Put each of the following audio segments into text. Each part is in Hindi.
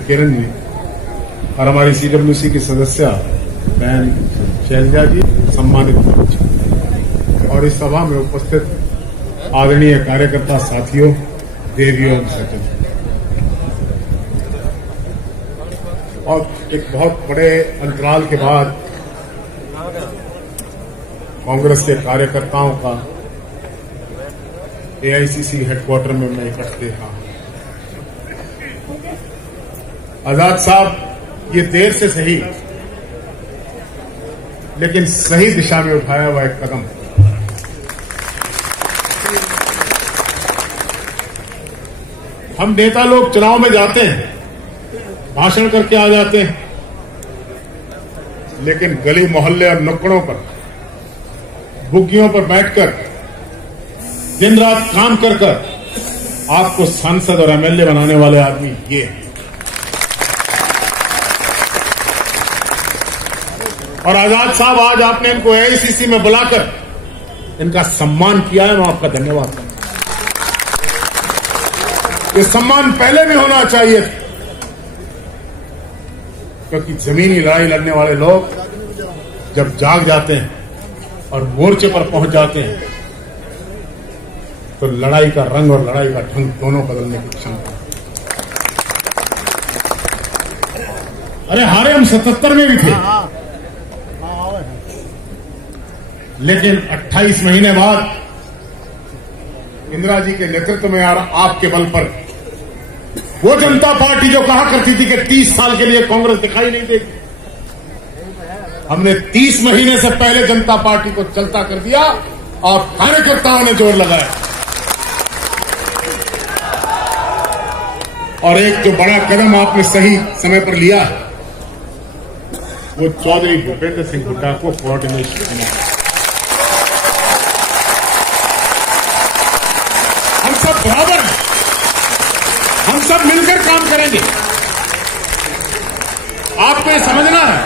किरण जी और हमारी सीडब्ल्यूसी की सदस्य बहन शैलजा जी, सम्मानित और इस सभा में उपस्थित आदरणीय कार्यकर्ता साथियों, देवियों और सज्जनों, और एक बहुत बड़े अंतराल के बाद कांग्रेस के कार्यकर्ताओं का एआईसीसी हेडक्वार्टर में मैं इकट्ठे था। आजाद साहब ये देर से सही लेकिन सही दिशा में उठाया हुआ एक कदम। हम नेता लोग चुनाव में जाते हैं, भाषण करके आ जाते हैं, लेकिन गली मोहल्ले और नुक्कड़ों पर, बुग्गियों पर बैठकर दिन रात काम कर आपको सांसद और एमएलए बनाने वाले आदमी ये हैं। और आजाद साहब, आज आपने इनको एआईसीसी में बुलाकर इनका सम्मान किया है, मैं आपका धन्यवाद करता हूं। ये सम्मान पहले भी होना चाहिए, क्योंकि जमीनी लड़ाई लड़ने वाले लोग जब जाग जाते हैं और मोर्चे पर पहुंच जाते हैं तो लड़ाई का रंग और लड़ाई का ढंग दोनों बदलने की क्षमता। अरे हारे हम 77 में भी थे, लेकिन 28 महीने बाद इंदिरा जी के नेतृत्व में आपके बल पर वो जनता पार्टी जो कहा करती थी कि 30 साल के लिए कांग्रेस दिखाई नहीं देगी, हमने 30 महीने से पहले जनता पार्टी को चलता कर दिया और कार्यकर्ताओं ने जोर लगाया। और एक जो बड़ा कदम आपने सही समय पर लिया है, वो चौधरी भूपेंद्र सिंह हुड्डा को कोऑर्डिनेशन करना। हम सब बराबर हैं, हम सब मिलकर काम करेंगे। आपको ये समझना है,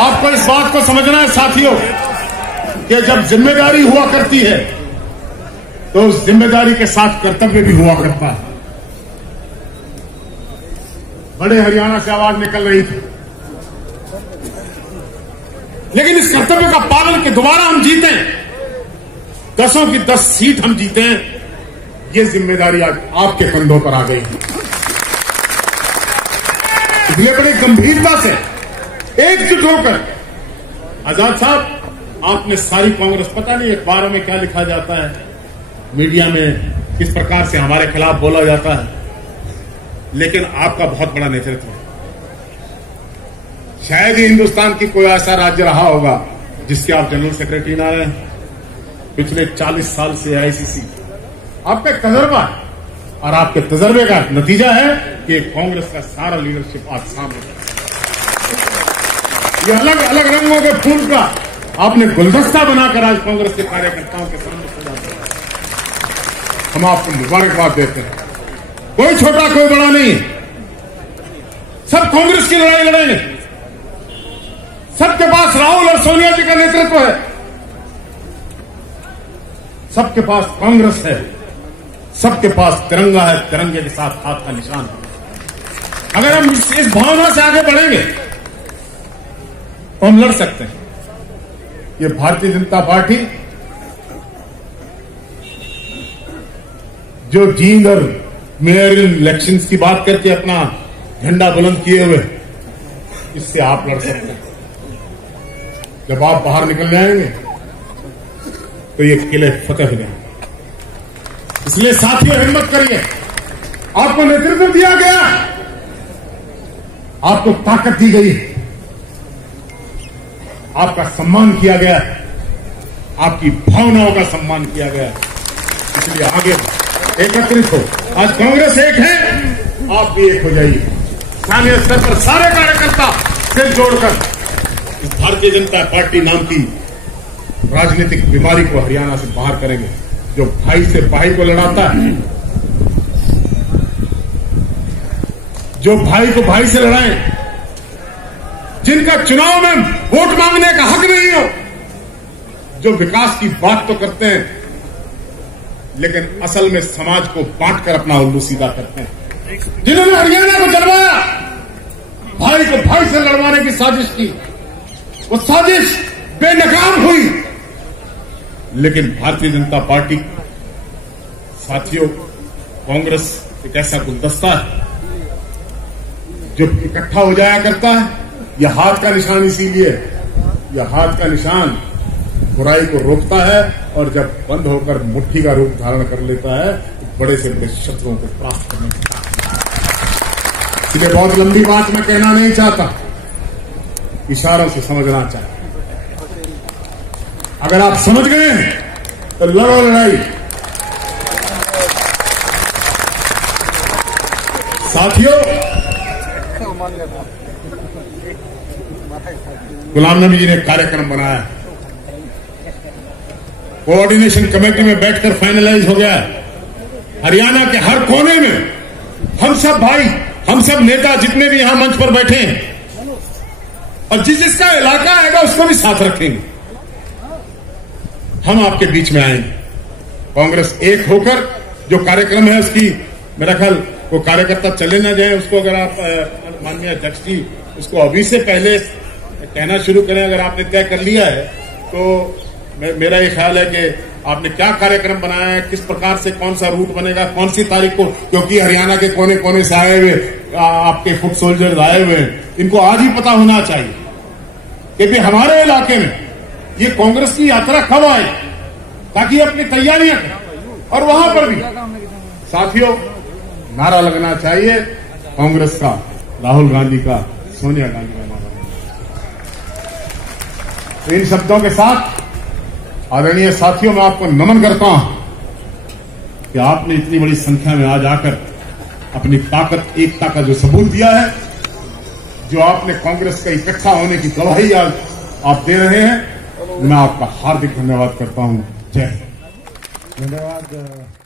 आपको इस बात को समझना है साथियों, कि जब जिम्मेदारी हुआ करती है तो उस जिम्मेदारी के साथ कर्तव्य भी हुआ करता है। बड़े हरियाणा से आवाज निकल रही थी, लेकिन इस कर्तव्य का पालन के दोबारा हम जीते, 10 की 10 सीट हम जीते हैं, ये जिम्मेदारी आज आपके कंधों पर आ गई है। इसलिए बड़ी गंभीरता से एकजुट होकर, आजाद साहब, आपने सारी कांग्रेस, पता नहीं अखबारों में क्या लिखा जाता है, मीडिया में किस प्रकार से हमारे खिलाफ बोला जाता है, लेकिन आपका बहुत बड़ा नेतृत्व है। शायद ही हिंदुस्तान की कोई ऐसा राज्य रहा होगा जिसके आप जनरल सेक्रेटरी ना रहे। पिछले 40 साल से आईसीसी आपका तजर्बा है, और आपके तजर्बे का नतीजा है कि कांग्रेस का सारा लीडरशिप आज सामने। ये अलग अलग रंगों के फूल का आपने गुलदस्ता बनाकर आज कांग्रेस के कार्यकर्ताओं के सामने सजा दिया। हम आपको मुबारकबाद देते हैं। कोई छोटा कोई बड़ा नहीं, सब कांग्रेस की लड़ाई लड़ेंगे। सबके पास राहुल और सोनिया जी का नेतृत्व है, सबके पास कांग्रेस है, सबके पास तिरंगा है, तिरंगे के साथ हाथ का निशान है। अगर हम इस भावना से आगे बढ़ेंगे तो हम लड़ सकते हैं। ये भारतीय जनता पार्टी जो जींद और मेयर इलेक्शंस की बात करके अपना झंडा बुलंद किए हुए, इससे आप लड़ सकते हैं। जब आप बाहर निकल जाएंगे तो ये किले फतेह हो जाएंगे। इसलिए साथियों, हिम्मत करिए। आपको नेतृत्व दिया गया, आपको ताकत दी गई, आपका सम्मान किया गया, आपकी भावनाओं का सम्मान किया गया। इसलिए आगे एकत्रित हो। आज कांग्रेस एक है, आप भी एक हो जाइए। स्थानीय स्तर पर सारे कार्यकर्ता दिल जोड़कर इस भारतीय जनता पार्टी नाम की राजनीतिक बीमारी को हरियाणा से बाहर करेंगे। जो भाई से भाई को लड़ाता है, जो भाई को भाई से लड़ाए, जिनका चुनाव में वोट मांगने का हक नहीं हो, जो विकास की बात तो करते हैं लेकिन असल में समाज को बांटकर अपना उल्लू सीधा करते हैं। जिन्होंने हरियाणा को जलवाया, भाई को भाई से लड़वाने की साजिश की, वो साजिश बेनकाम हुई। लेकिन भारतीय जनता पार्टी, साथियों, कांग्रेस एक ऐसा गुलदस्ता है जो इकट्ठा हो जाया करता है। यह हाथ का निशान इसीलिए, यह हाथ का निशान बुराई को रोकता है और जब बंद होकर मुट्ठी का रूप धारण कर लेता है तो बड़े से बड़े शत्रुओं को प्राप्त करने का। इसलिए बहुत लंबी बात मैं कहना नहीं चाहता, इशारों से समझना चाहिए। अगर आप समझ गए हैं तो लड़ो लड़ाई। साथियों, गुलाम नबी जी ने कार्यक्रम बनाया, कोऑर्डिनेशन कमेटी में बैठकर फाइनलाइज हो गया। हरियाणा के हर कोने में हम सब भाई, हम सब नेता जितने भी यहां मंच पर बैठे हैं और जिसका इलाका आएगा उसको भी साथ रखेंगे। हम आपके बीच में आएंगे। कांग्रेस एक होकर जो कार्यक्रम है उसकी, मेरा ख्याल वो कार्यकर्ता चले ना जाए, उसको अगर आप माननीय अध्यक्ष जी उसको अभी से पहले कहना शुरू करें। अगर आपने तय कर लिया है तो मेरा ये ख्याल है कि आपने क्या कार्यक्रम बनाया है, किस प्रकार से कौन सा रूट बनेगा, कौन सी तारीख को, क्योंकि हरियाणा के कोने कोने से आए हुए आपके फुट सोल्जर्स आए हुए हैं, इनको आज ही पता होना चाहिए कि हमारे इलाके में ये कांग्रेस की यात्रा कब आए, ताकि अपनी तैयारियां करें। और वहां पर भी साथियों नारा लगना चाहिए कांग्रेस का, राहुल गांधी का, सोनिया गांधी का नारा। तो इन शब्दों के साथ आदरणीय साथियों, मैं आपको नमन करता हूं कि आपने इतनी बड़ी संख्या में आज आकर अपनी ताकत, एकता का जो सबूत दिया है, जो आपने कांग्रेस का इकट्ठा होने की गवाही आज आप दे रहे हैं, मैं आपका हार्दिक धन्यवाद करता हूं। जय हिंद। धन्यवाद।